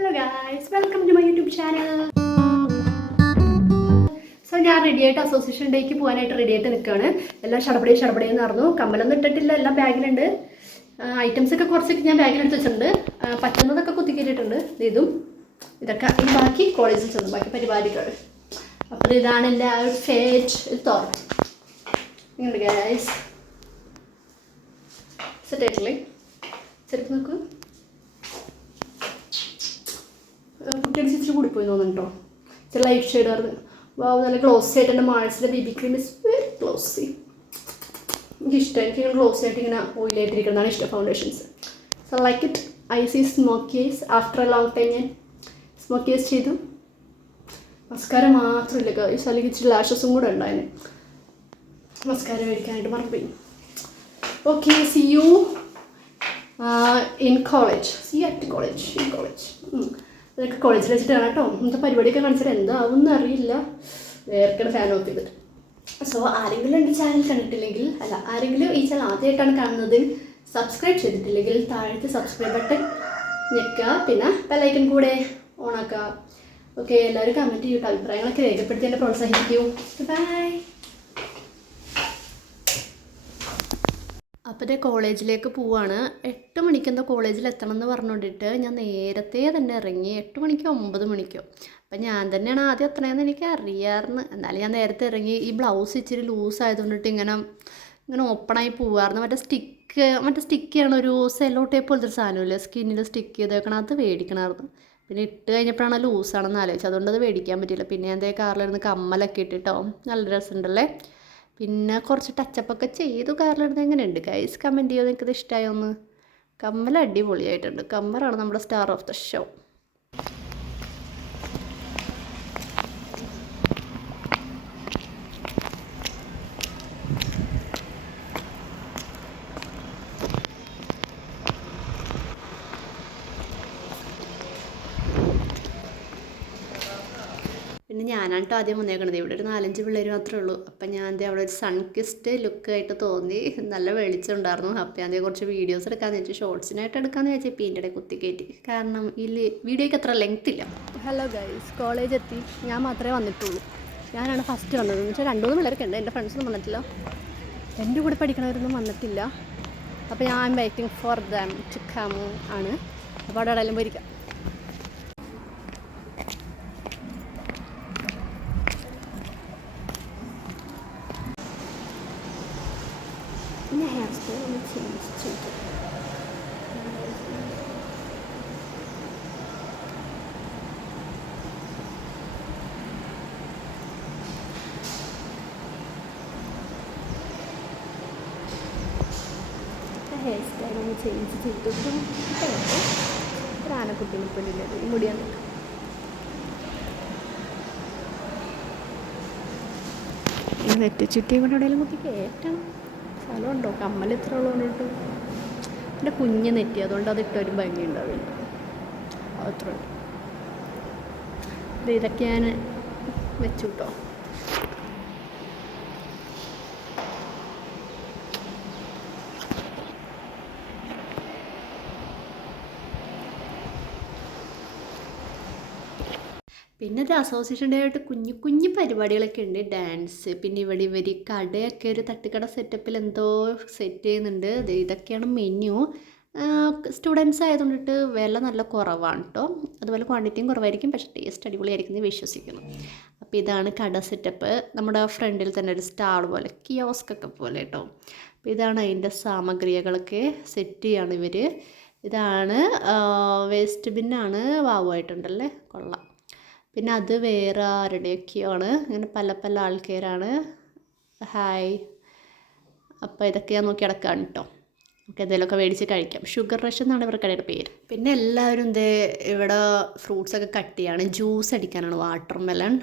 Hello guys welcome to my YouTube channel so ഞാൻ ready ആയിട്ട് association ഡേക്ക് പോകാനായിട്ട് റെഡി ആയിട്ട് നിൽക്കുകയാണ്. എല്ലാം ഷടപടി ഷടപടി നടന്നു കമ്മലൊന്നും ഇട്ടിട്ടില്ല. എല്ലാം ബാഗിലുണ്ട്. ഐറ്റംസ് ഒക്കെ കുറച്ചൊക്കെ ഞാൻ ബാഗിൽ എടുത്ത് വെച്ചിട്ടുണ്ട്. ആ, പറ്റുന്നതൊക്കെ കുത്തിക്കേറ്റിട്ടുണ്ട്. ഇതും. ഇതൊക്കെ ഇനി ബാക്കി കോളേജിൽ ചെന്നു. ബാക്കി പരിപാടികൾ. അപ്പോൾ ഇതാണ് എന്റെ ഫേറ്റ് ഇത് ഇങ്ങോട്ട് ഗായ്സ് സെറ്റായിട്ടില്ലേ നോക്കൂ. കുട്ടിയുടെ ഇച്ചിരി കൂടിപ്പോയി പോയി തോന്നുന്നു കേട്ടോ ഇച്ചിരി ലൈറ്റ് ഷെയ്ഡ് വാവ് നല്ല ക്ലോസ് ആയിട്ട് എന്റെ മാൾസിന്റെ baby cream is very glossy എനിക്ക് ഇഷ്ടം എനിക്ക് ഇങ്ങനെ ഗ്ലോസി ആയിട്ട് ഇങ്ങനെ ഓയിലായിട്ടിരിക്കുന്നതാണ് ഇഷ്ടം foundations so like it I see smokies after a long time ഞാൻ സ്മോക്കീസ് ചെയ്തു. മസ്കാര മാത്രമില്ല. ഗൈസ് അല്ലെങ്കിൽ ഇച്ചിരി ലാഷസും കൂടെ ഉണ്ടായിരുന്നു. മസ്കാര മേടിക്കാനായിട്ട് മറന്നുപോയി. Okay see you in college see at college in college ഇതൊക്കെ കോളേജിൽ വെച്ചിട്ടാണ് കേട്ടോ ഇന്നത്തെ പരിപാടിയൊക്കെ കാണിച്ചിട്ട് എന്താവും അറിയില്ല. വേർക്കണ ഫാൻ ഓഫ് ചെയ്തിട്ട്. സോ ആരെങ്കിലും എന്റെ ചാനൽ കണ്ടിട്ടില്ലെങ്കിൽ അല്ല ആരെങ്കിലും ഈ ചാനൽ ആദ്യമായിട്ടാണ് കാണുന്നത് സബ്സ്ക്രൈബ് ചെയ്തിട്ടില്ലെങ്കിൽ താഴത്തെ സബ്സ്ക്രൈബ് ബട്ടൺ ഞെക്കുക. പിന്നെ ബെല്ലൈക്കൺ കൂടെ ഓണാക്കുക. ഓക്കെ എല്ലാവരും കമന്റ് ചെയ്യൂട്ടോ അഭിപ്രായങ്ങളൊക്കെ രേഖപ്പെടുത്തി എന്നെ പ്രോത്സാഹിപ്പിക്കൂ. ബൈ അപ്പോഴത്തെ കോളേജിലേക്ക് പോവാണ്. എട്ട് മണിക്ക് എന്താ കോളേജിൽ എത്തണം എന്ന് പറഞ്ഞുകൊണ്ടിട്ട് ഞാൻ നേരത്തെ തന്നെ ഇറങ്ങി. എട്ട് മണിക്കോ ഒമ്പത് മണിക്കോ. അപ്പം ഞാൻ തന്നെയാണ് ആദ്യം എത്തണേന്ന് എനിക്ക് അറിയാമായിരുന്നു എന്നാലും ഞാൻ നേരത്തെ ഇറങ്ങി. ഈ ബ്ലൗസ് ഇച്ചിരി ലൂസ് ആയതുകൊണ്ടിട്ട് ഇങ്ങനെ ഇങ്ങനെ ഓപ്പണായി പോവായിരുന്നു മറ്റേ സ്റ്റിക്ക് മറ്റേ സ്റ്റിക്കാണ് ഒരു സെലോ ടേപ്പ് പോലത്തെ സാധനമില്ലേ സ്കിന്നിൽ സ്റ്റിക്ക് ചെയ്തേക്കണം അത് മേടിക്കണമായിരുന്നു പിന്നെ ഇട്ട് കഴിഞ്ഞപ്പോഴാണ് ലൂസാണെന്ന് ആലോചിച്ചത്. അതുകൊണ്ട് അത് മേടിക്കാൻ പറ്റിയില്ല. പിന്നെ ഞാൻ കാറിലിരുന്ന് കമ്മലൊക്കെ ഇട്ടിട്ടോ. നല്ല രസമുണ്ടല്ലേ? പിന്നെ കുറച്ച് ടച്ചപ്പൊക്കെ ചെയ്തു കാറിലിരുന്ന് എങ്ങനെയുണ്ട്? ഗൈസ് കമന്റ് ചെയ്യോ നിങ്ങൾക്കിത് ഇഷ്ടമായോ ഒന്ന് കമ്മൽ അടിപൊളിയായിട്ടുണ്ട്. കമ്മലാണ് നമ്മുടെ സ്റ്റാർ ഓഫ് ദ ഷോ പിന്നെ ഞാനാണ് കേട്ടോ ആദ്യം വന്നേക്കണത്. ഇവിടെ ഒരു നാലഞ്ച് പിള്ളേർ മാത്രമേ ഉള്ളൂ. അപ്പം ഞാൻ ദേ അവിടെ ഒരു സൺകിസ്റ്റ് ലുക്കായിട്ട് തോന്നി. നല്ല വെളിച്ചം ഉണ്ടായിരുന്നു. അപ്പം ഞാൻ കുറച്ച് വീഡിയോസ് എടുക്കാമെന്ന് വെച്ചു ഷോർട്സിനായിട്ട് എടുക്കാമെന്ന് വെച്ചാൽ ഇപ്പം ഇതിന്റെ ഇടയിൽ കുത്തിക്കയറ്റി കാരണം ഈ വീഡിയോയ്ക്ക് അത്ര ലെങ്ത് ഇല്ല. ഹലോ ഗൈസ് കോളേജ് എത്തി. ഞാൻ മാത്രമേ വന്നിട്ടുള്ളൂ. ഞാനാണ് ഫസ്റ്റ് വന്നത്. എന്ന് വെച്ചാൽ രണ്ടു മൂന്ന് പിള്ളേരൊക്കെ ഉണ്ട്. എന്റെ ഫ്രണ്ട്സൊന്നും വന്നിട്ടില്ല. എന്റെ കൂടെ പഠിക്കണവരൊന്നും വന്നിട്ടില്ല. അപ്പോൾ ഞാൻ waiting for them to come ആണ്. അപ്പോൾ അവിടെ എവിടെയെങ്കിലും പോയിരിക്കാം പിന്നെ ഹെയർ സ്റ്റൈൽ ഒന്ന് ചേഞ്ച് ചെയ്തു ഹെയർ സ്റ്റൈൽ ഒന്ന് ചേഞ്ച് ചെയ്തിട്ട് ഒരു ആനക്കുട്ടീനെ പോലില്ല ഈ മുടിയാണ് നെറ്റിച്ചുറ്റി കൊണ്ട് എവിടെയെങ്കിലും നോക്കി കയറ്റണം. സ്ഥലമുണ്ടോ? കമ്മൽ ഇത്ര ഉള്ളതുകൊണ്ടിട്ട് എന്റെ കുഞ്ഞ് നെറ്റി. അതുകൊണ്ട് അത് ഇട്ടൊരു ഭംഗി ഉണ്ടാവില്ല. അത്ര ഇതൊക്കെ ഞാൻ വെച്ചു കേട്ടോ പിന്നെ ഇത് അസോസിയേഷൻ ഡേ ആയിട്ട് കുഞ്ഞു കുഞ്ഞു പരിപാടികളൊക്കെ ഉണ്ട്. ഡാൻസ് പിന്നെ ഇവിടെ ഇവർ കടയൊക്കെ ഒരു തട്ടുകട സെറ്റപ്പിൽ എന്തോ സെറ്റ് ചെയ്യുന്നുണ്ട്. ഇതൊക്കെയാണ് മെനു സ്റ്റുഡൻസ് ആയതുകൊണ്ടിട്ട് വില നല്ല കുറവാണ് കേട്ടോ അതുപോലെ ക്വാണ്ടിറ്റിയും കുറവായിരിക്കും. പക്ഷേ ടേസ്റ്റ് അടിപൊളിയായിരിക്കും എന്ന് വിശ്വസിക്കുന്നു. അപ്പോൾ ഇതാണ് കട സെറ്റപ്പ് നമ്മുടെ ഫ്രണ്ടിൽ തന്നെ ഒരു സ്റ്റാൾ പോലെ കിയോസ്കൊക്കെ പോലെ കേട്ടോ അപ്പോൾ ഇതാണ് അതിന്റെ സാമഗ്രികളൊക്കെ സെറ്റ് ചെയ്യാണ് ഇവർ ഇതാണ് വേസ്റ്റ് ബിന്നാണ് വാവുമായിട്ടുണ്ടല്ലേ കൊള്ളാം. പിന്നെ അത് വേറെ ആരുടെയൊക്കെയാണ്? ഇങ്ങനെ പല പല ആൾക്കാരാണ്. ഹായ് അപ്പോൾ ഇതൊക്കെ ഞാൻ നോക്കി അടക്കാണ് കേട്ടോ നമുക്ക് എന്തെങ്കിലുമൊക്കെ മേടിച്ച് കഴിക്കാം. ഷുഗർ റഷ് എന്നാണ് ഇവരുടെ കടയുടെ പേര്. പിന്നെ എല്ലാവരും എന്തേ ഇവിടെ ഫ്രൂട്ട്സൊക്കെ കട്ട് ചെയ്യാണ്. ജ്യൂസ് അടിക്കാനാണ്. വാട്ടർ മെലൺ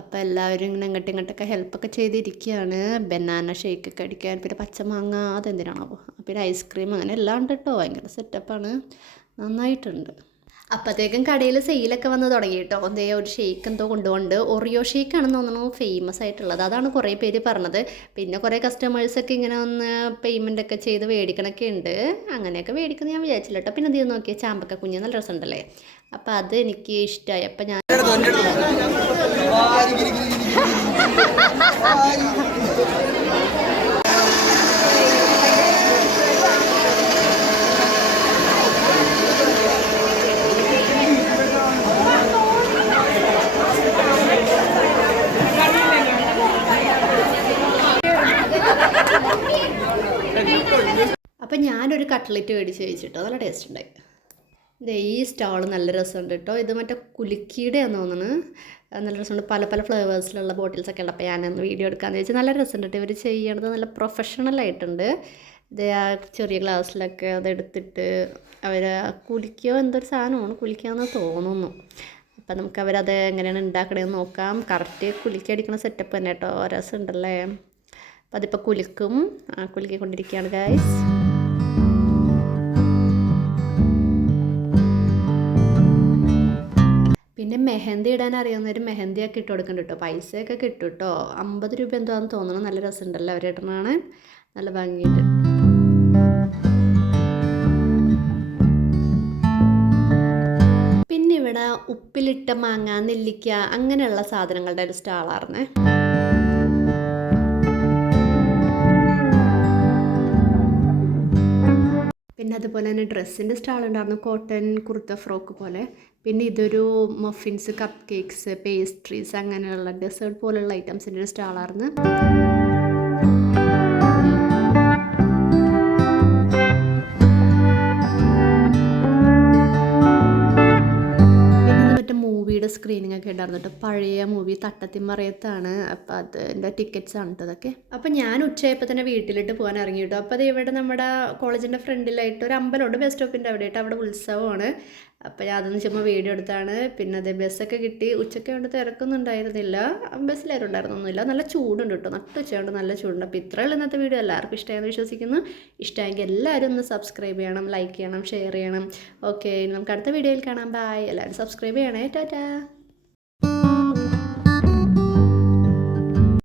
അപ്പോൾ എല്ലാവരും ഇങ്ങനെ ഇങ്ങോട്ടും ഇങ്ങോട്ടൊക്കെ ഹെൽപ്പൊക്കെ ചെയ്തിരിക്കുകയാണ് ബനാന ഷേക്ക് ഒക്കെ അടിക്കാൻ. പിന്നെ പച്ചമാങ്ങ അതെന്തിനാണോ പിന്നെ ഐസ്ക്രീം അങ്ങനെ എല്ലാം ഉണ്ട് കേട്ടോ ഭയങ്കര സെറ്റപ്പാണ് നന്നായിട്ടുണ്ട്. അപ്പോഴത്തേക്കും കടയിൽ സെയിലൊക്കെ വന്ന് തുടങ്ങി കേട്ടോ എന്തേ ഒരു ഷേക്ക് എന്തോ കൊണ്ടുപോകുന്നുണ്ട് ഒറിയോ ഷേക്കാണെന്ന് തോന്നുന്നു ഫേമസ് ആയിട്ടുള്ളത്. അതാണ് കുറേ പേര് പറഞ്ഞത്. പിന്നെ കുറേ കസ്റ്റമേഴ്സൊക്കെ ഇങ്ങനെ ഒന്ന് പേയ്മെന്റ് ഒക്കെ ചെയ്ത് മേടിക്കണമൊക്കെ ഉണ്ട്. അങ്ങനെയൊക്കെ മേടിക്കുന്നത് ഞാൻ വിചാരിച്ചില്ല കേട്ടോ. പിന്നെ ഇത് നോക്കിയാൽ ചാമ്പക്ക കുഞ്ഞ് നല്ല രസമുണ്ടല്ലേ? അപ്പോൾ അത് എനിക്ക് ഇഷ്ടമായി അപ്പം ഞാൻ അപ്പം ഞാനൊരു കട്ട്ലറ്റ് മേടിച്ച് കഴിച്ചിട്ടോ? നല്ല ടേസ്റ്റ് ഉണ്ടായി. ദേ ഈ സ്റ്റാൾ നല്ല രസമുണ്ട് കേട്ടോ. ഇത് മറ്റേ കുലുക്കിയുടെയാന്ന് തോന്നുന്നു. നല്ല രസമുണ്ട്. പല പല ഫ്ലേവേഴ്സിലുള്ള ബോട്ടിൽസ് ഒക്കെ ഉണ്ട്. അപ്പോൾ ഞാനൊന്ന് വീഡിയോ എടുക്കാമെന്ന് ചോദിച്ചാൽ നല്ല രസമുണ്ട് കേട്ടോ. ഇവർ ചെയ്യണത് നല്ല പ്രൊഫഷണൽ ആയിട്ടുണ്ട്. ഇത് ആ ചെറിയ ഗ്ലാസ്സിലൊക്കെ അതെടുത്തിട്ട് അവർ കുലിക്കോ എന്തൊരു സാധനമാണ്. കുലിക്കാന്ന് തോന്നുന്നു. അപ്പം നമുക്ക് അവരത് എങ്ങനെയാണ് ഉണ്ടാക്കണതെന്ന് നോക്കാം. കറക്റ്റ് കുലുക്കി അടിക്കുന്ന സെറ്റപ്പ് തന്നെ കേട്ടോ. രസമുണ്ടല്ലേ? അപ്പം അതിപ്പോൾ കുലുക്കും. കുലുക്കിക്കൊണ്ടിരിക്കുകയാണ് ഗൈസ് മെഹന്തി ഇടാൻ അറിയാവുന്നവർ മെഹന്തിയൊക്കെ ഇട്ട് കൊടുക്കുന്നുണ്ട് കേട്ടോ പൈസയൊക്കെ കിട്ടും കേട്ടോ അമ്പത് രൂപ എന്താണെന്ന് തോന്നണം. നല്ല രസമുണ്ടല്ലോ അവരേട്ടനാണ്. നല്ല ഭംഗിയുണ്ട്. പിന്നെ ഇവിടെ ഉപ്പിലിട്ട മാങ്ങ നെല്ലിക്ക അങ്ങനെയുള്ള സാധനങ്ങളുടെ ഒരു സ്റ്റാളായിരുന്നേ പിന്നെ അതുപോലെ തന്നെ ഡ്രസ്സിന്റെ സ്റ്റാൾ ഉണ്ടായിരുന്നു കോട്ടൺ കുർത്ത ഫ്രോക്ക് പോലെ. പിന്നെ ഇതൊരു മഫിൻസ് കപ്പ് കേക്ക്സ് പേസ്ട്രീസ് അങ്ങനെയുള്ള ഡെസേർട്ട് പോലുള്ള ഐറ്റംസിന്റെ ഒരു സ്റ്റാളായിരുന്നു മൂവിയുടെ സ്ക്രീനിങ് ഒക്കെ ഉണ്ടായിരുന്നു കേട്ടോ. പഴയ മൂവി തട്ടത്തിമറയത്താണ്. അപ്പോൾ എന്റെ ടിക്കറ്റ്സ് ആണ് കേട്ടോ അപ്പോൾ ഞാൻ ഉച്ചയായപ്പോൾ തന്നെ വീട്ടിലിട്ട് പോകാൻ ഇറങ്ങി കേട്ടോ. അപ്പോൾ അത് ഇവിടെ നമ്മുടെ കോളേജിന്റെ ഫ്രണ്ടിലായിട്ട് ഒരു അമ്പലമുണ്ട്. ബസ് സ്റ്റോപ്പിന്റെ അവിടെ ആയിട്ട് അവിടെ ഉത്സവമാണ്. അപ്പോൾ അതൊന്ന് ചുമ്മാ വീഡിയോ എടുത്താണ്. പിന്നെ അത് ബസ്സൊക്കെ കിട്ടി. ഉച്ചയ്ക്ക് കൊണ്ട് തിരക്കൊന്നുണ്ടായിരുന്നില്ല. ബസ്സിലാരും ഉണ്ടായിരുന്നൊന്നുമില്ല നല്ല ചൂടുണ്ട് കേട്ടോ. നട്ട് നല്ല ചൂടുണ്ട്. അപ്പോൾ ഇത്രയുള്ള ഇന്നത്തെ വീഡിയോ. എല്ലാവർക്കും ഇഷ്ടമായെന്ന് വിശ്വസിക്കുന്നു. ഇഷ്ടമായെങ്കിൽ എല്ലാവരും ഒന്ന് സബ്സ്ക്രൈബ് ചെയ്യണം ലൈക്ക് ചെയ്യണം ഷെയർ ചെയ്യണം. ഓക്കെ നമുക്ക് അടുത്ത വീഡിയോയിൽ കാണാം. ബായ് എല്ലാവരും സബ്സ്ക്രൈബ് ചെയ്യണേ. ടാറ്റാ.